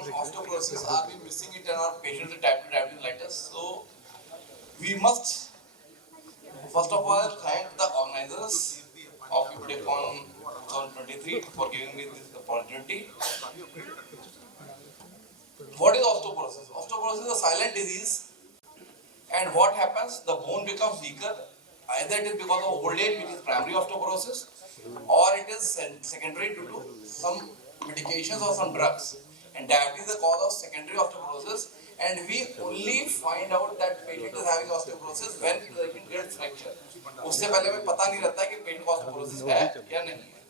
on osteoporosis, are we missing it in our patients with type 2 diabetes mellitus? So we must first of all thank the organizers of IPDECON 2023 for giving me this opportunity. What is osteoporosis? Osteoporosis is a silent disease, and what happens? The bone becomes weaker. Either it is because of old age, which is primary osteoporosis, or it is secondary due to some medications or some drugs. And diabetes is the cause of secondary osteoporosis, and we only find out that patient is having osteoporosis when patient gets fracture. उससे पहले हमें पता नहीं रहता कि patient को osteoporosis है या नहीं है.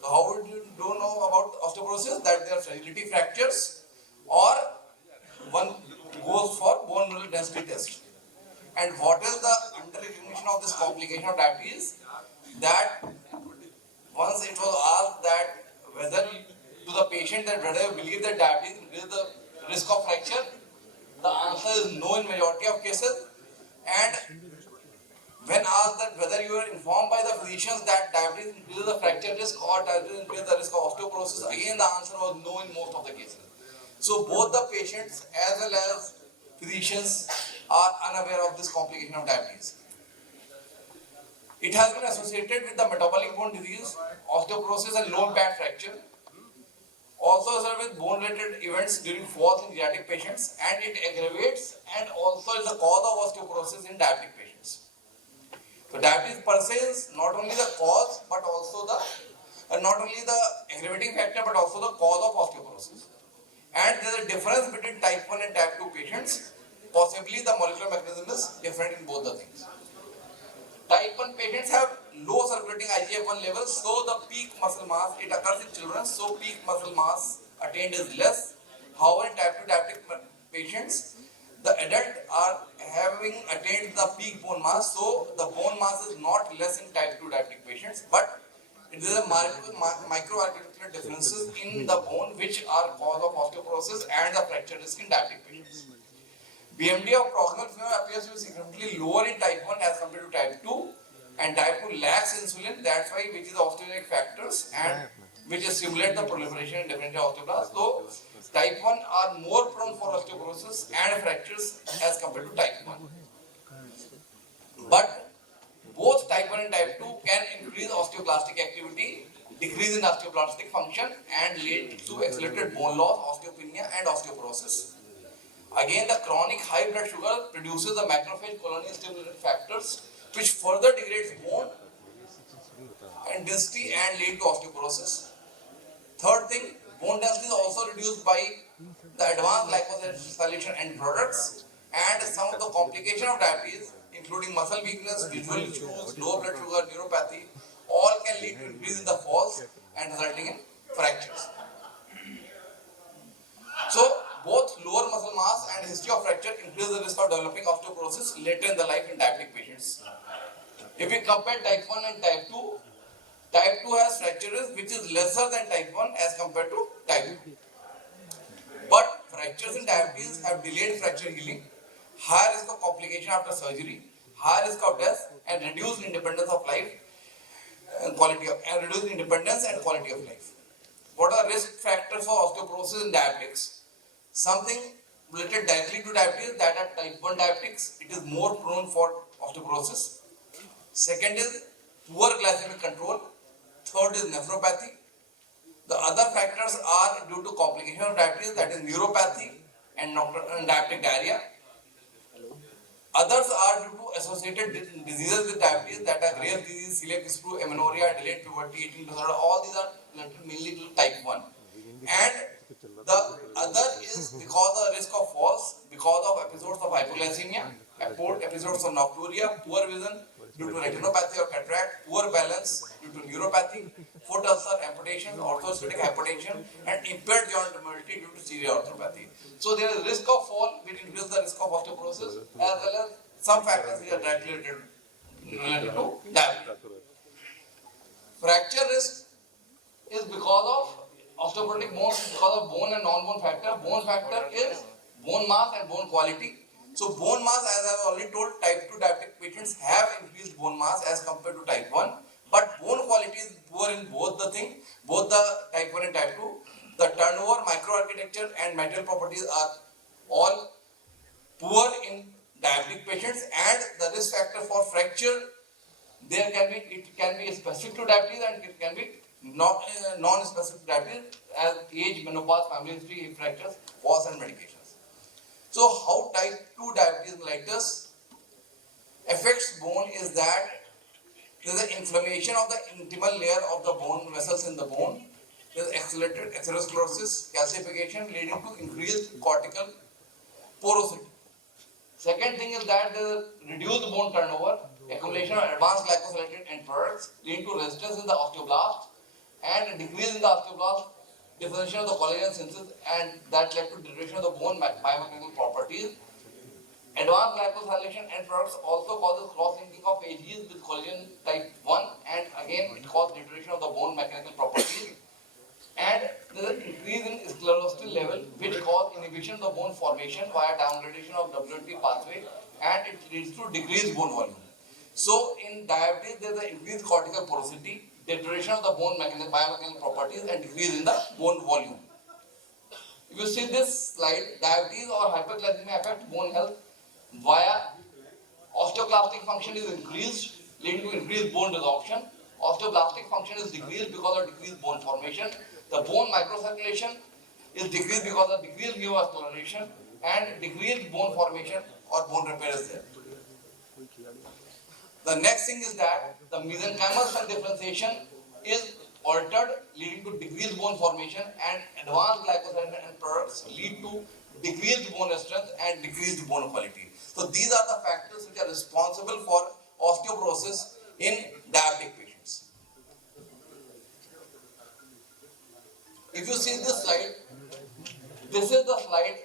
So how would you don't know about osteoporosis? That there are fragility fractures, or one goes for bone mineral density test. And what is the under-recognition of this complication of diabetes? That once it was asked that whether to the patient that whether you believe that diabetes increases the risk of fracture, the answer is no in majority of cases. And when asked that whether you are informed by the physicians that diabetes increases the fracture risk or diabetes increases the risk of osteoporosis, again the answer was no in most of the cases. So both the patients as well as physicians are unaware of this complication of diabetes. It has been associated with the metabolic bone disease, osteoporosis and low impact fracture. Also associated with bone related events during falls in geriatric patients, and it aggravates and also is the cause of osteoporosis in diabetic patients. So diabetes per se is not only the cause but also the not only the aggravating factor but also the cause of osteoporosis. And there is a difference between type 1 and type 2 patients. Possibly the molecular mechanism is different in both the things. Type 1 patients have low circulating IGF-1 levels, so the peak muscle mass, it occurs in children, so peak muscle mass attained is less. However, in type 2 diabetic patients, the adult are having attained the peak bone mass, so the bone mass is not less in type 2 diabetic patients, but it is a microarticular differences in the bone which are cause of osteoporosis and the fracture risk in diabetic patients. BMD of proximal femur appears to be significantly lower in type 1 as compared to type 2, and type 2 lacks insulin, that's why which is osteogenic factors and which stimulate the proliferation and differential osteoblasts. So type 1 are more prone for osteoporosis and fractures as compared to type 1. But both type 1 and type 2 can increase osteoclastic activity, decrease in osteoblastic function, and lead to accelerated bone loss, osteopenia and osteoporosis. Again, the chronic high blood sugar produces the macrophage colonial stimulating factors which further degrades bone and density and lead to osteoporosis. Third thing, bone density is also reduced by the advanced liposylation end products, and some of the complications of diabetes including muscle weakness, visual issues, low blood sugar, neuropathy, all can lead to increase in the falls and resulting in fractures. So both lower muscle mass and history of fracture increase the risk of developing osteoporosis later in the life in diabetic patients. If we compare type 1 and type 2 has fracture risk which is lesser than type 1 as compared to type 2. But fractures in diabetes have delayed fracture healing, high risk of complication after surgery, high risk of death, and reduced independence of life and quality of life. What are risk factors for osteoporosis in diabetics? Something related directly to diabetes, that are type 1 diabetics, it is more prone for osteoporosis. Second is poor glycemic control. Third is nephropathy. The other factors are due to complication of diabetes, that is neuropathy and diabetic diarrhea. Others are due to associated diseases with diabetes, that are Graves' disease, celiac disease, amenorrhea, delayed puberty, eating disorder. All these are mainly to type 1. And the other is because of the risk of falls, because of episodes of hypoglycemia, episodes of nocturia, poor vision due to retinopathy or cataract, poor balance due to neuropathy, foot ulcer, amputation, orthostatic hypotension, and impaired joint mobility due to severe arthropathy. So there is risk of fall which increases the risk of osteoporosis, as well as some factors which are directly related to diabetes. Fracture risk is because of osteoporotic bones, because of bone and non-bone factor. Bone factor is bone mass and bone quality. So bone mass, as I have already told, type 2 diabetic patients have increased bone mass as compared to type 1. But bone quality is poor in both the type 1 and type 2. The turnover, microartery architecture and material properties are all poor in diabetic patients, and the risk factor for fracture it can be specific to diabetes and it can be non-specific to diabetes as age, menopause, family history, fractures, was and medications. So how type 2 diabetes mellitus affects bone is that there is an inflammation of the intimal layer of the bone vessels in the bone. There is accelerated atherosclerosis, calcification leading to increased cortical porosity. Second thing is that there is reduced bone turnover, accumulation of advanced glycosylated end products leading to resistance in the osteoblast and decrease in the osteoblast, differentiation of the collagen synthesis, and that led to deterioration of the bone biomechanical properties. Advanced glycosylation end products also causes cross-linking of AGs with collagen type 1, and again it causes deterioration of the bone mechanical properties. And there is an increase in sclerostin level which causes inhibition of the bone formation via downgradation of WNT pathway, and it leads to decreased bone volume. So in diabetes there is an increased cortical porosity, deterioration of the bone biomechanical properties, and decrease in the bone volume. If you see this slide, diabetes or hyperglycemia affect bone health via osteoclastic function is increased, leading to increased bone desorption. Osteoblastic function is decreased because of decreased bone formation. The bone microcirculation is decreased because of decreased neovascularization, and decreased bone formation or bone repair is there. The next thing is that the mesenchymal cell differentiation is altered, leading to decreased bone formation, and advanced glycosylation end products lead to decreased bone strength and decreased bone quality. So these are the factors which are responsible for osteoporosis in diabetic patients. If you see this slide, this is the slide.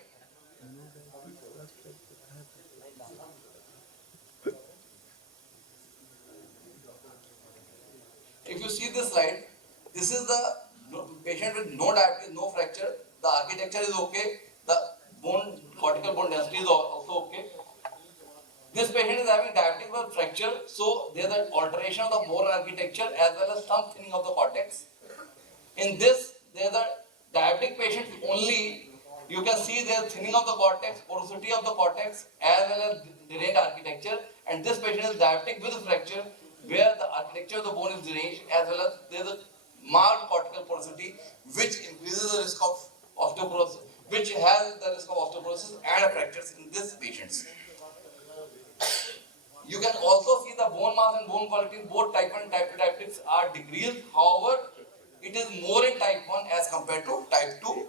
If you see this slide, this is the patient with no diabetes, no fracture. The architecture is okay. The cortical bone density is also okay. This patient is having diabetic with fracture, so there is an alteration of the bone architecture as well as some thinning of the cortex. In this, there is a diabetic patient only. You can see there is thinning of the cortex, porosity of the cortex, as well as deranged architecture. And this patient is diabetic with fracture, where the architecture of the bone is deranged, as well as there is a marked cortical porosity, which increases the risk of osteoporosis, which has the risk of osteoporosis and fractures in these patients. You can also see the bone mass and bone quality in both type 1 and type 2 diabetics are decreased. However, it is more in type 1 as compared to type 2.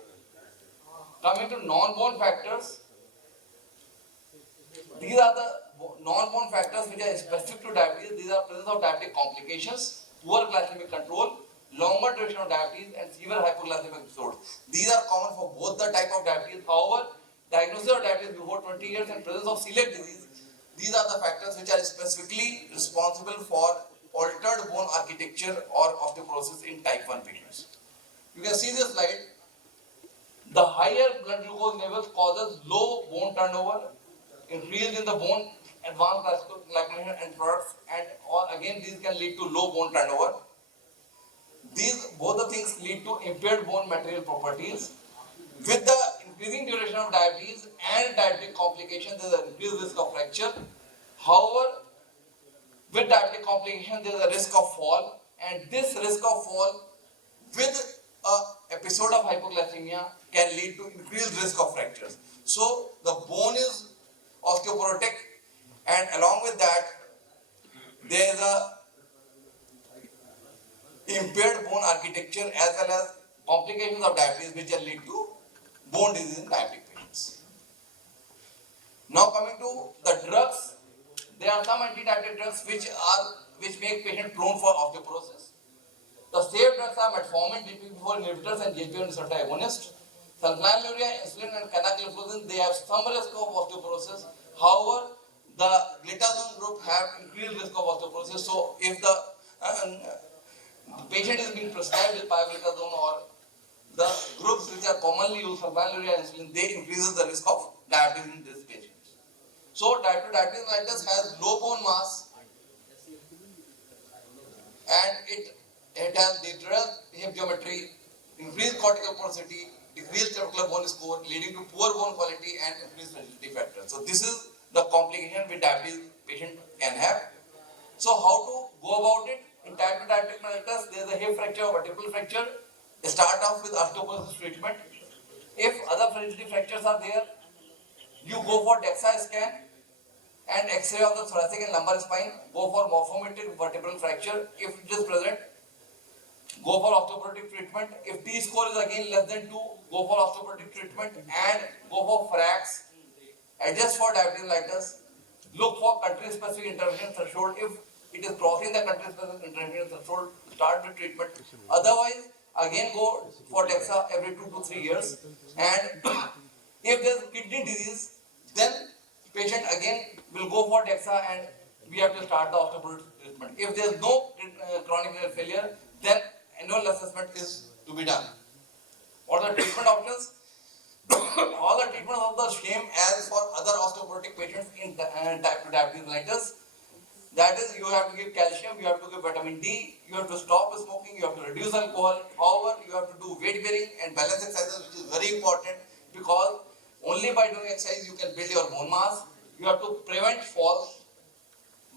Coming to non-bone factors, these are the non-bone factors which are specific to diabetes. These are presence of diabetic complications, poor glycemic control, longer duration of diabetes, and severe hypoglycemic episodes. These are common for both the type of diabetes. However, diagnosis of diabetes before 20 years and presence of celiac disease, these are the factors which are specifically responsible for altered bone architecture or osteoporosis in type 1 patients. You can see this slide. The higher blood glucose levels causes low bone turnover, increase in the bone, advanced glycogen and products, and again these can lead to low bone turnover. These both the things lead to impaired bone material properties. With the increasing duration of diabetes and diabetic complications, there is an increased risk of fracture. However, with diabetic complications, there is a risk of fall, and this risk of fall with an episode of hypoglycemia can lead to increased risk of fractures. So the bone is osteoporotic, and along with that, there is a impaired bone architecture as well as complications of diabetes which can lead to bone disease in diabetic patients. Now coming to the drugs, there are some anti-diabetic drugs which make patients prone for osteoporosis. The safe drugs are metformin, DPP-4 inhibitors, and GLP-1 receptor agonists. Sulfonylurea, insulin, and canagliflozin, they have some risk of osteoporosis. However, the glitazone group have increased risk of osteoporosis. So if the patient is being prescribed with pioglitazone or the groups which are commonly used, sulfonylurea and insulin, they increases the risk of diabetes in these patients. So type 2 diabetes mellitus has low bone mass and it has deteriorated hip geometry, increased cortical porosity, decreased trabecular bone score, leading to poor bone quality and increased fragility factor. So this is the complication which diabetes patient can have. So how to go about it? In type 2 diabetic mellitus, there is a hip fracture or vertebral fracture. Start off with osteoporosis treatment. If other fragility fractures are there, you go for DEXA scan and X-ray of the thoracic and lumbar spine. Go for morphometric vertebral fracture. If it is present, go for osteoporotic treatment. If T score is again less than 2, go for osteoporotic treatment and go for FRAX. Adjust for diabetes mellitus. Look for country-specific intervention threshold. If it is crossing the country-specific intervention threshold, start the treatment. Otherwise, again go for DEXA every 2 to 3 years. And if there is kidney disease, then patient again will go for DEXA and we have to start the osteoporotic treatment. If there is no chronic renal failure, then annual assessment is to be done. What are the treatment options? All the treatments of the same as for other osteoporotic patients in type 2 diabetes mellitus. That is, you have to give calcium, you have to give vitamin D, you have to stop smoking, you have to reduce alcohol. However, you have to do weight bearing and balance exercises, which is very important because only by doing exercise you can build your bone mass. You have to prevent falls.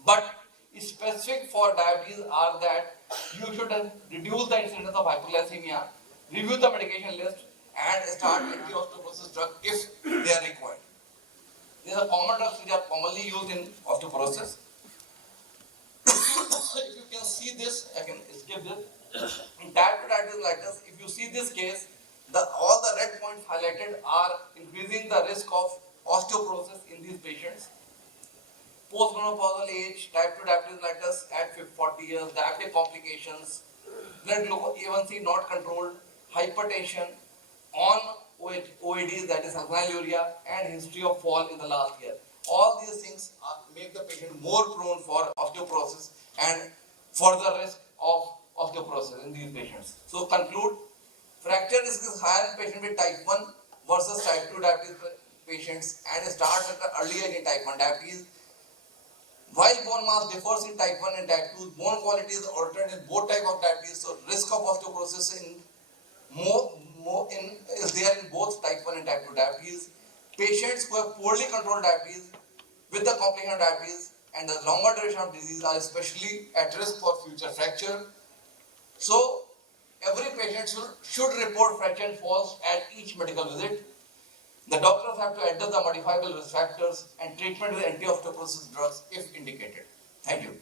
But specific for diabetes are that you should reduce the incidence of hypoglycemia, review the medication list, and start anti-osteoporosis drug if they are required. These are common drugs which are commonly used in osteoporosis. If you can see this, I can skip this. In type 2 diabetes mellitus, if you see this case, all the red points highlighted are increasing the risk of osteoporosis in these patients. Postmenopausal age, type 2 diabetes mellitus at 40 years, diabetic complications, blood glucose A1C not controlled, hypertension, on OADs, that is alkaline and history of fall in the last year. All these things make the patient more prone for osteoporosis and further risk of osteoporosis in these patients. So conclude, fracture risk is higher in patients with type 1 versus type 2 diabetes patients and starts at the early age in type 1 diabetes. While bone mass differs in type 1 and type 2, bone quality is altered in both types of diabetes, so risk of osteoporosis is there in both type 1 and type 2 diabetes. Patients who have poorly controlled diabetes with the complication of diabetes and the longer duration of disease are especially at risk for future fracture. So, every patient should report fracture and falls at each medical visit. The doctors have to adjust the modifiable risk factors and treatment with anti-osteoporosis drugs if indicated. Thank you.